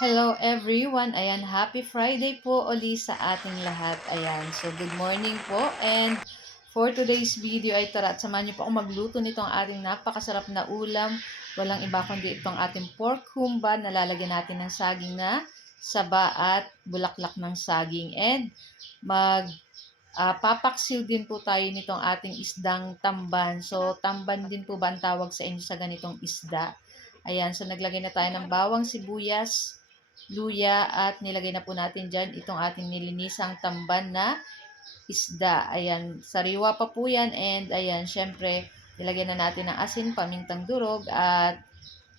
Hello everyone! Ayan, happy Friday po uli sa ating lahat. Ayan, so good morning po. And for today's video ay tara at samahan niyo po ako magluto nitong ating napakasarap na ulam. Walang iba kundi itong ating pork humba na lalagyan natin ng saging na saba at bulaklak ng saging. And papaksiw din po tayo nitong ating isdang tamban. So, tamban din po ba ang tawag sa inyo sa ganitong isda? Ayan, so naglagay na tayo ng bawang, sibuyas, luya, at nilagay na po natin dyan itong ating nilinisang tamban na isda. Ayan, sariwa pa po yan. And ayan, syempre, nilagay na natin ng asin, pamintang durog, at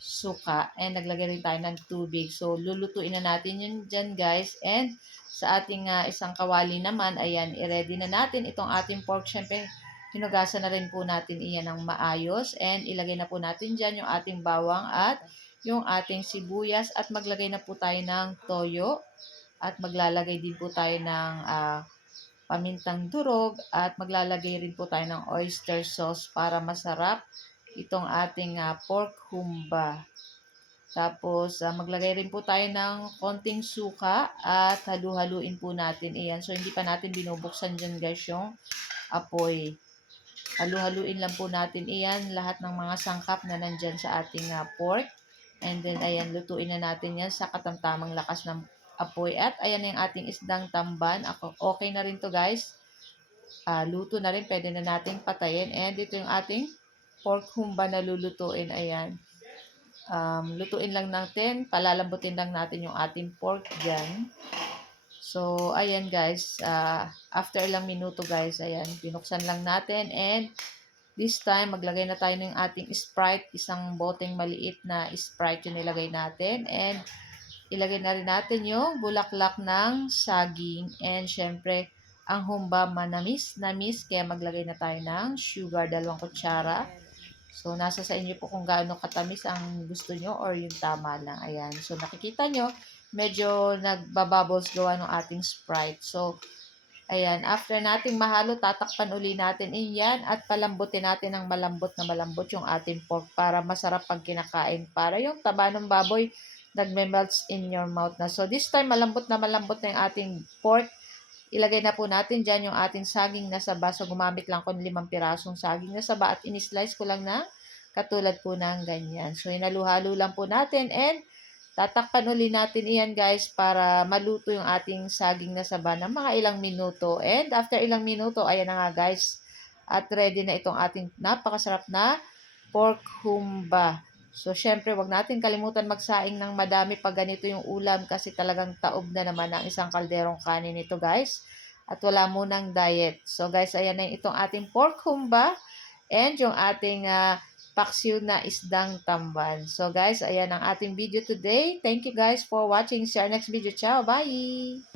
suka. And naglagay rin tayo ng tubig. So, lulutuin na natin yun dyan, guys. And sa ating isang kawali naman, ayan, i-ready na natin itong ating pork. Syempre, hinugasan na rin po natin iyan ng maayos. And ilagay na po natin dyan yung ating bawang at yung ating sibuyas. At maglagay na po tayo ng toyo. At maglalagay din po tayo ng pamintang durog. At maglalagay rin po tayo ng oyster sauce para masarap itong ating pork humba. Tapos, maglagay rin po tayo ng konting suka at halu-haluin po natin. Ayan. So, hindi pa natin binubuksan dyan guys yung apoy. Halu-haluin lang po natin iyan lahat ng mga sangkap na nandyan sa ating pork. And then, ayan, lutuin na natin yan sa katamtamang lakas ng apoy. At ayan yung ating isdang tamban. Okay na rin to guys. Luto na rin. Pwede na nating patayin. And ito yung ating pork humba na lulutuin. Ayan. Lutuin lang natin. Palalambutin lang natin yung ating pork dyan. So, ayan guys. After ilang minuto guys, ayan. Binuksan lang natin. And this time, maglagay na tayo ng ating Sprite. Isang boteng maliit na Sprite yung nilagay natin. And ilagay na rin natin yung bulaklak ng saging. And syempre, ang humba manamis-namis. Kaya maglagay na tayo ng sugar, 2 kutsara. So, nasa sa inyo po kung gaano katamis ang gusto nyo or yung tama lang. Ayan. So, nakikita nyo, medyo nagbabubbles gawa ng ating Sprite. So, ayan. After nating mahalo, tatakpan uli natin yan at palambutin natin ng malambot na malambot yung ating pork para masarap pag kinakain. Para yung taba ng baboy, nagme-melts in your mouth na. So, this time, malambot na yung ating pork. Ilagay na po natin dyan yung ating saging na saba. So, gumamit lang ko ng 5 pirasong saging na saba at in-slice ko lang na katulad po ng ganyan. So, hinalu-halo lang po natin and tatakpan uli natin iyan guys para maluto yung ating saging na saba ng mga ilang minuto. And after ilang minuto, ayan na nga guys. At ready na itong ating napakasarap na pork humba. So, syempre, wag natin kalimutan magsaing ng madami pag ganito yung ulam kasi talagang taob na naman ang isang kalderong kanin ito, guys. At wala munang diet. So, guys, ayan na itong ating pork humba and yung ating paksiw na isdang tamban. So, guys, ayan ang ating video today. Thank you, guys, for watching. See you next video. Ciao! Bye!